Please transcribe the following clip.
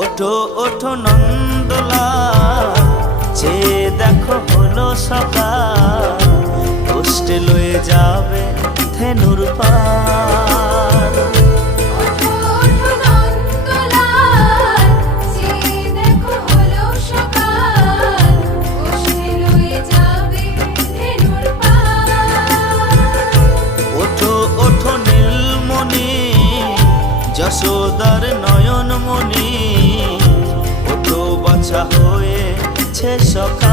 ওঠো ওঠো নন্দলাল, চেয়ে দেখো হলো সকাল, কষ্টে লয়ে যাবে ধেনুর পাল। ওঠো ওঠো নন্দলাল, চেয়ে দেখো হলো সকাল, কষ্টে লয়ে যাবে ধেনুর পাল। ওঠো ওঠো নীলমণি, যশোদার নয়নমণি, ওঠো বাছা হয়েছে সকাল।